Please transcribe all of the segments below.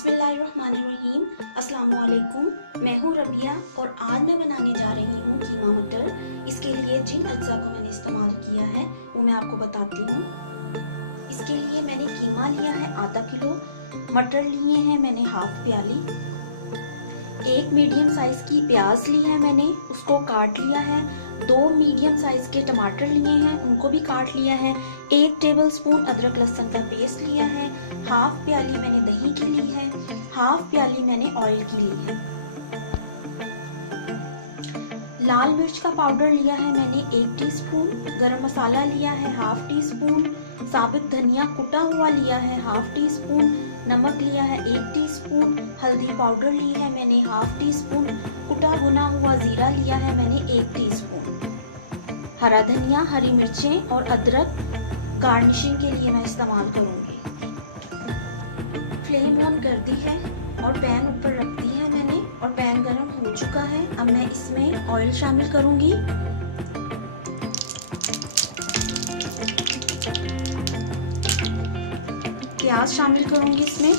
बिस्मिल्लाहिर्रहमानिर्रहीम। अस्सलाम वालेकुम। मैं हूँ रबिया और आज मैं बनाने जा रही हूँ कीमा मटर। इसके लिए जिन अज्जा को मैंने इस्तेमाल किया है वो मैं आपको बताती हूँ। इसके लिए मैंने कीमा लिया है आधा किलो, मटर लिए हैं मैंने हाफ प्याली, एक मीडियम साइज की प्याज ली है मैंने, उसको काट लिया है, दो मीडियम साइज के टमाटर लिए हैं, उनको भी काट लिया है, एक टेबलस्पून अदरक लहसुन का पेस्ट लिया है, हाफ प्याली मैंने दही की ली है, हाफ प्याली मैंने ऑयल की ली है। लाल मिर्च का पाउडर लिया है मैंने 1 टीस्पून, गरम मसाला लिया है हाफ टी स्पून, साबुत धनिया कुटा हुआ लिया है हाफ टी स्पून, नमक लिया है 1 टीस्पून, हल्दी पाउडर ली है मैंने हाफ टी स्पून, कुटा भुना हुआ जीरा लिया है मैंने 1 टीस्पून, हरा धनिया, हरी मिर्चें और अदरक गार्निशिंग के लिए मैं इस्तेमाल करूंगी। फ्लेम ऑन कर दी है और पैन ऊपर रख दी है मैंने और पैन गरम हो चुका है। अब मैं इसमें ऑयल शामिल करूंगी। प्याज शामिल करूंगी इसमें,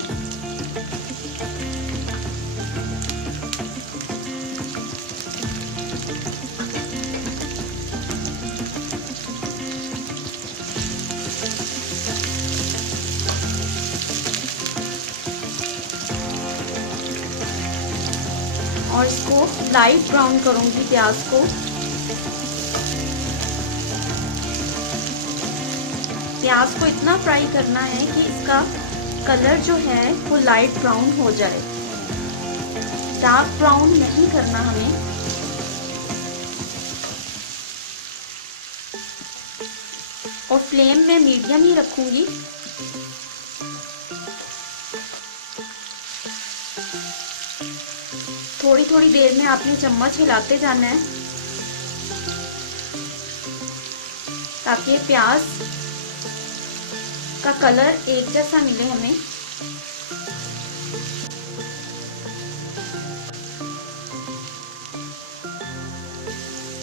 और इसको लाइट ब्राउन करूंगी प्याज को। प्याज को इतना फ्राई करना है कि इसका कलर जो है वो लाइट ब्राउन हो जाए, डार्क ब्राउन नहीं करना हमें। और फ्लेम में मीडियम ही रखूंगी। थोड़ी थोड़ी देर में आपने चम्मच हिलाते जाना है ताकि प्याज का कलर एक जैसा मिले हमें।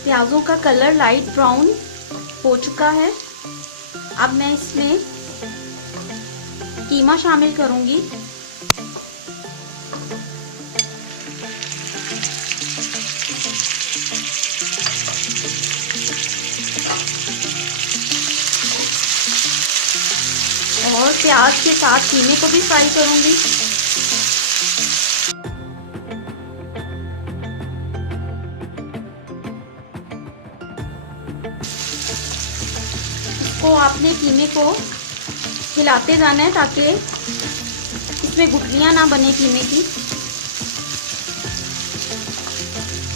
प्याजों का कलर लाइट ब्राउन हो चुका है। अब मैं इसमें कीमा शामिल करूंगी। और प्याज के साथ कीमे को भी फ्राई करूंगी। इसको आपने कीमे को हिलाते जाना है ताकि इसमें गुठलियां ना बने कीमे की।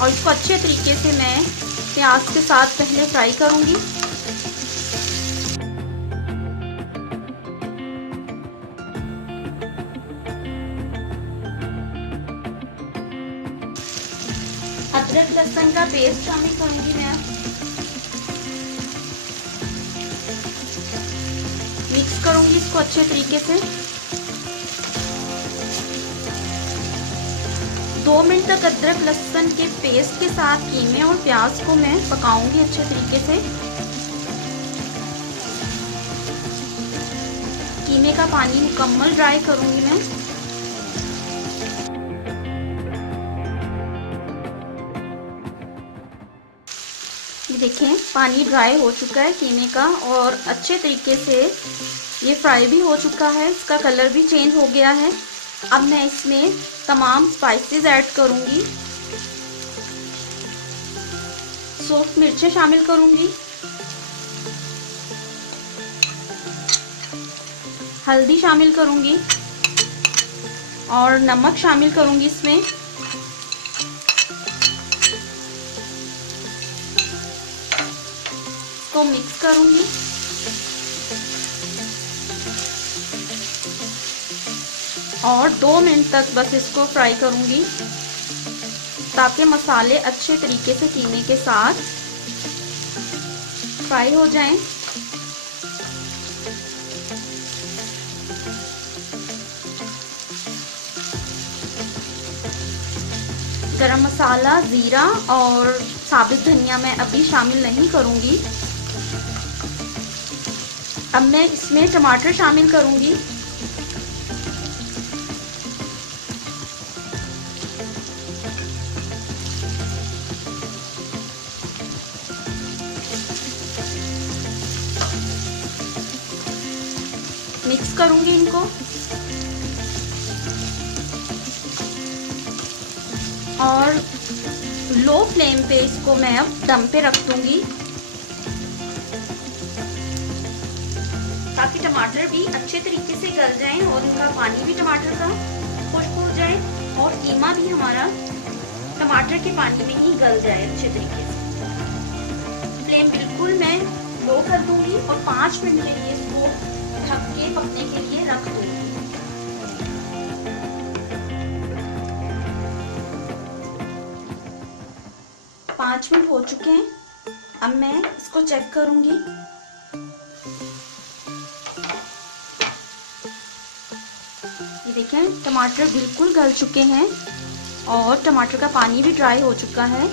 और इसको अच्छे तरीके से मैं प्याज के साथ पहले फ्राई करूंगी। अदरक लहसुन का पेस्ट शामिल करूंगी मैं। मिक्स करूंगी इसको अच्छे तरीके से। 2 मिनट तक अदरक लहसुन के पेस्ट के साथ कीमे और प्याज को मैं पकाऊंगी अच्छे तरीके से। कीमे का पानी मुकम्मल ड्राई करूंगी मैं। देखें पानी ड्राई हो चुका है कीमे का और अच्छे तरीके से ये फ्राई भी हो चुका है, इसका कलर भी चेंज हो गया है। अब मैं इसमें तमाम स्पाइसेस ऐड करूंगी। सूख मिर्चें शामिल करूंगी, हल्दी शामिल करूंगी और नमक शामिल करूंगी इसमें। को मिक्स करूंगी। और 2 मिनट तक बस इसको फ्राई करूंगी ताकि मसाले अच्छे तरीके से कीमे के साथ फ्राई हो जाएं। गरम मसाला, जीरा और साबुत धनिया मैं अभी शामिल नहीं करूंगी। अब मैं इसमें टमाटर शामिल करूंगी। मिक्स करूंगी इनको और लो फ्लेम पे इसको मैं अब दम पे रख दूंगी ताकि टमाटर भी अच्छे तरीके से गल जाएं और उनका पानी भी टमाटर का खुश्क हो जाए और कीमा भी हमारा टमाटर के पानी में ही गल जाए अच्छे तरीके से। फ्लेम बिल्कुल मैं लो कर दूंगी और 5 मिनट के लिए इसको ढक के पकने के लिए रख दूंगी। पाँच मिनट हो चुके हैं। अब मैं इसको चेक करूंगी। ये देखें टमाटर बिल्कुल गल चुके हैं और टमाटर का पानी भी ड्राई हो चुका है।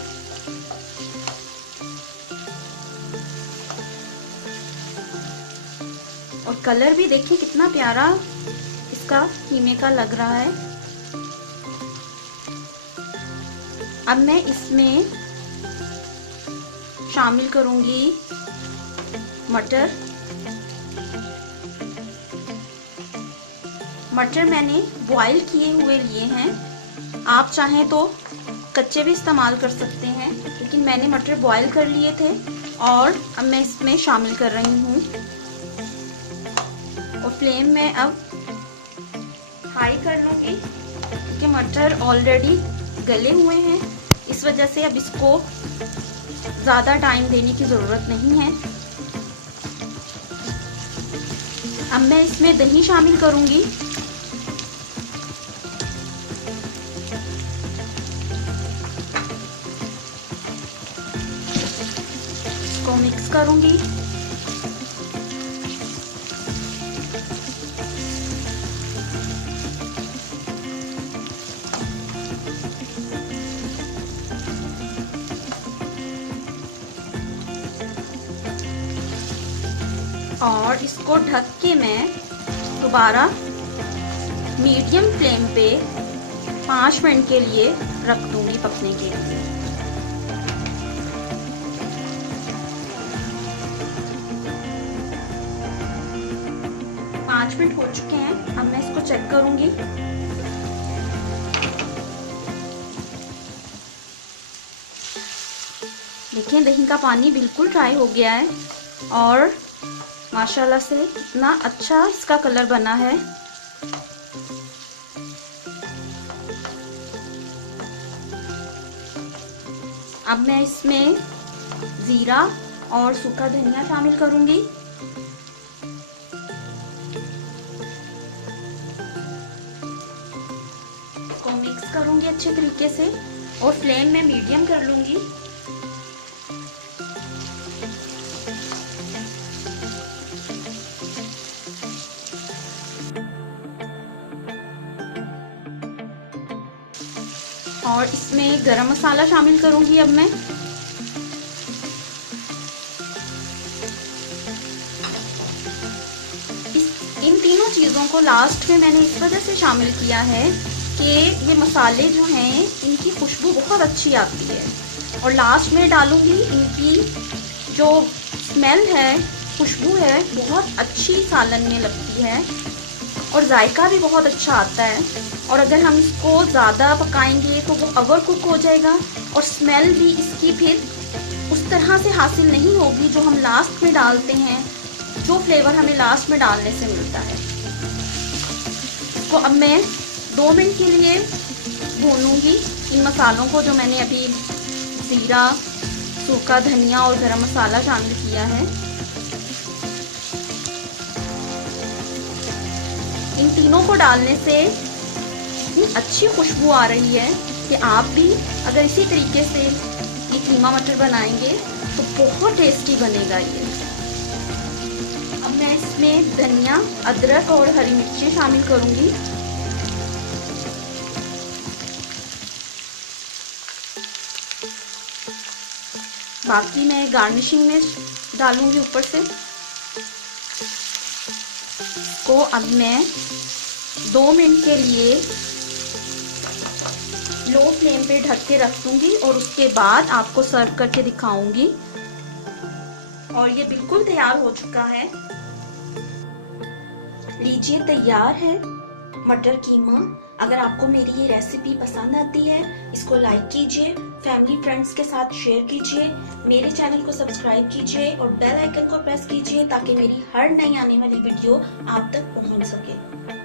और कलर भी देखिए कितना प्यारा इसका कीमे का लग रहा है। अब मैं इसमें शामिल करूंगी मटर। मटर मैंने बॉईल किए हुए लिए हैं, आप चाहें तो कच्चे भी इस्तेमाल कर सकते हैं, लेकिन मैंने मटर बॉईल कर लिए थे और अब मैं इसमें शामिल कर रही हूँ। और फ्लेम में अब हाई कर लूँगी क्योंकि मटर ऑलरेडी गले हुए हैं, इस वजह से अब इसको ज़्यादा टाइम देने की ज़रूरत नहीं है। अब मैं इसमें दही शामिल करूँगी। इसको मिक्स करूँगी। और इसको ढक के मैं दोबारा मीडियम फ्लेम पे 5 मिनट के लिए रख दूंगी पकने के लिए। पाँच मिनट हो चुके हैं। अब मैं इसको चेक करूंगी। देखिए दही का पानी बिल्कुल ड्राई हो गया है और माशाल्लाह से इतना अच्छा इसका कलर बना है। अब मैं इसमें जीरा और सूखा धनिया शामिल करूंगी। इसको मिक्स करूंगी अच्छे तरीके से और फ्लेम में मीडियम कर लूंगी। और इसमें गरम मसाला शामिल करूंगी। अब मैं इन तीनों चीज़ों को लास्ट में मैंने इस वजह से शामिल किया है कि ये मसाले जो हैं इनकी खुशबू बहुत अच्छी आती है और लास्ट में डालूंगी। इनकी जो स्मेल है, खुशबू है, बहुत अच्छी सालन में लगती है और जायका भी बहुत अच्छा आता है। और अगर हम इसको ज़्यादा पकाएंगे तो वो ओवर कुक हो जाएगा और स्मेल भी इसकी फिर उस तरह से हासिल नहीं होगी जो हम लास्ट में डालते हैं, जो फ्लेवर हमें लास्ट में डालने से मिलता है। तो अब मैं 2 मिनट के लिए भूनूंगी इन मसालों को जो मैंने अभी जीरा, सूखा धनिया और गरम मसाला शामिल किया है। इन तीनों को डालने से इतनी अच्छी खुशबू आ रही है कि आप भी अगर इसी तरीके से ये कीमा मटर बनाएंगे तो बहुत टेस्टी बनेगा ये। अब मैं इसमें धनिया, अदरक और हरी मिर्चें शामिल करूंगी। बाकी मैं गार्निशिंग में डालूंगी ऊपर से। को अब मैं 2 मिनट के लिए लो फ्लेम पे ढक के रख दूंगी और उसके बाद आपको सर्व करके दिखाऊंगी। और ये बिल्कुल तैयार हो चुका है। लीजिए, तैयार है मटर कीमा। अगर आपको मेरी ये रेसिपी पसंद आती है, इसको लाइक कीजिए, फैमिली फ्रेंड्स के साथ शेयर कीजिए, मेरे चैनल को सब्सक्राइब कीजिए और बेल आइकन को प्रेस कीजिए ताकि मेरी हर नई आने वाली वीडियो आप तक पहुंच सके।